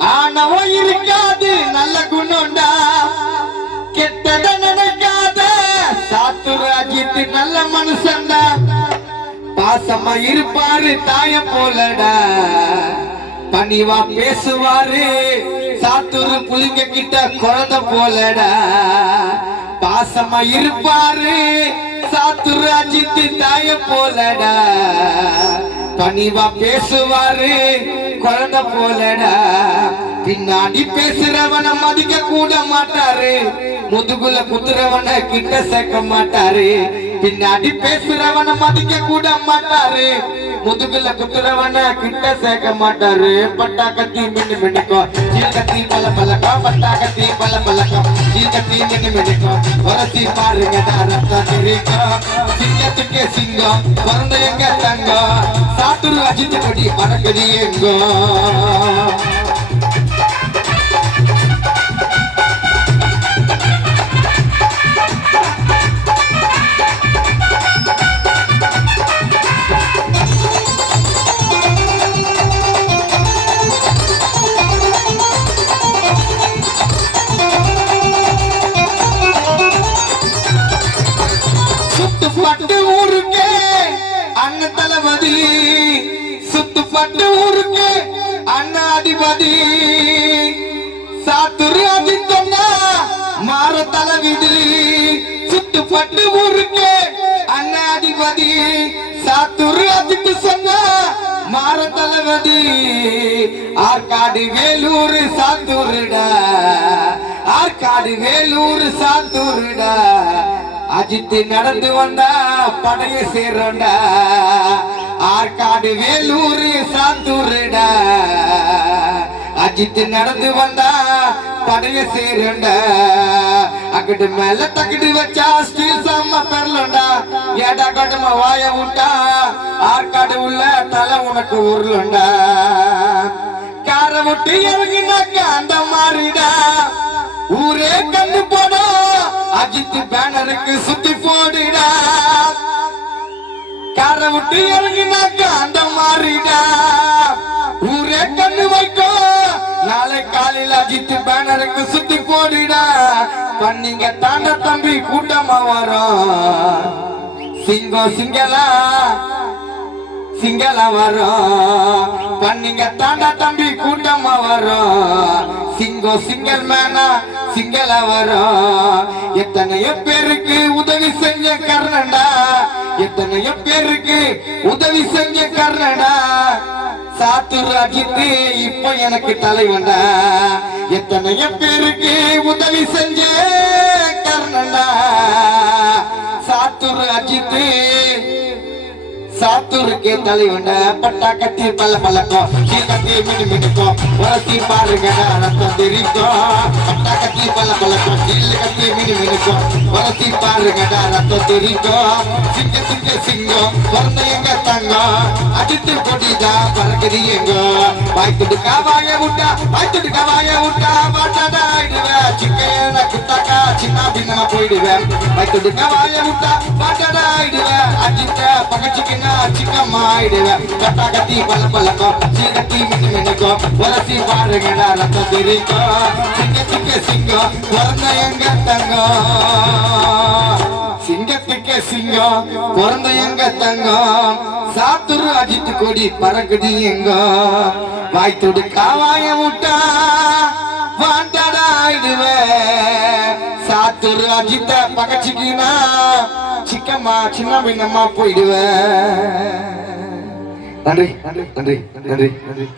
ஆனவோ இருக்காது நல்ல குணம்டா கெட்டத நினைக்காத சாத்துரு நல்ல மனுஷன்டா. பாசமா இருப்பாரு தாய போலடா. பணிவா பேசுவாரு சாத்தூர் புளிங்க கிட்ட குழந்தை போலடா. பாசமா இருப்பாரு சாத்தூர் தாய போலடா. பணிவா பேசுவாரு. குழந்த போலடா. பின்னாடி பேசுறவன மதிக்க கூட மாட்டாரு. முதுகுல குத்துறவன கிட்ட சேர்க்க மாட்டாரு. பின்னாடி பேசுறவன மதிக்க கூட மாட்டாரு. முதுகுல குத்துறவன கிட்ட சேர்க்க மாட்டாரு. பட்டா கத்தி மின்னு மின்னுக்கும் சீல் கத்தி பல பலக்கம் பட்டா கத்தி பல பலக்கம் சீல் கத்தி மின்னு மின்னுக்கும் வரத்தி பாருங்க ரத்தம் தெரிக்கும் சிங்கத்துக்கே சிங்கம் பிறந்த எங்க தங்கம். சாத்துரு அஜித் கொடி பறக்குது எங்கோ. பட்டு ஊருக்கு அண்ணாதிபதி. சாத்துரு அதித்தம்னா மாற தலைவிதி சுத்துப்பட்டு ஊருக்கு அண்ணாதிபதி. சாத்துரு அதித்து சொன்னா மாற தலைவதி ஆற்காடு வேலூர் சாத்தூருடா. ஆற்காடு வேலூர் சாத்தூருடா. அஜித்து நடந்து வந்தா படைய சேர்றோண்டா. ஆற்காடு வேலூர் சாந்தூருடா அஜித் நடந்து வந்தா படைய சேருண்ட. அங்கிட்டு மேல தக்கிட்டு வச்சா ஸ்டீல் சாம பெறலண்டா. ஏடா கட்டுமா வாய விட்டா ஆற்காடு உள்ள தலை உனக்கு உருளுண்டா. கார விட்டு இறங்கினாக்க அந்த மாதிரிடா. ஊரே கண்டு போனா அஜித் பேனருக்கு சுத்தி கார விட்டு இறங்கினாக்க அந்த மாறிடா. ஊரே கண்ணு வைக்கும் நாளை காலையில் அஜித் பேனருக்கு சுத்தி போடுடா. பண்ணீங்க தாண்ட தம்பி கூட்டமா வரும். சிங்கம் சிங்களா சிங்கள வரும். பண்ணீங்க தாண்டா தம்பி கூட்டமா வரும். சிங்கோ சிங்கல் மேனா சிங்கல் வரும் எத்தனையோ பேருக்கு உதவி செஞ்ச கர்ணடா எத்தனையோ பேருக்கு உதவி செஞ்ச கர்ணடா சாத்தூர் அஜித்து இப்ப எனக்கு தலைவன்டா. எத்தனையோ பேருக்கு உதவி செஞ்ச சாத்தூருக்கே தலைவன பட்டா கத்தி பல்ல பல்லக்கம் கீழ் கத்தி மினு மினுக்கும் உரசி பாருங்க ரத்தம் தெரிக்கும் பட்டா கத்தி பல்ல பல்லக்கம் கீழ் கத்தி மினு மினுக்கும் உரசி பாருங்க ரத்தம் தெரிக்கும் சிங்க சிங்க சிங்கம் பிறந்த எங்க தங்கம். அடித்து கொடிதா பறக்குது எங்க. வாய்த்துடுக்கா வாய விட்டா வாய்த்துடுக்கா வாய விட்டா மாட்டாடா ஆயிடுவேன் சிக்கன குத்தாக்கா சின்ன பின்னமா போயிடுவேன் வாய்த்துடுக்கா வாய விட்டா மாட்டாடா ஆயிடுவேன் அஜித்த பகச்சிக்கு சிக்கம்மா ஆயிடுவேன் கட்டா கத்தி பல்ல பல்லக்கம் சீகத்தி மினு மினுக்கும் உரசி பாருங்கடா ரத்தம் தெரிக்கும் சிங்க சிங்க சிங்கம் பிறந்த எங்க தங்கம்? சிங்கத்துக்கே சிங்கம் பிறந்த எங்க தங்கம்? சாத்துரு அஜித் கொடி பறக்குது எங்க வாய் தொடுக்கா வாய விட்டா வாண்டடா ஆயிடுவேன். சாத்துரு அஜித்த பகச்சிக்கினா. சிக்கம்மா சின்ன பின்னம்மா போயிடுவேன். நன்றி நன்றி நன்றி நன்றி நன்றி.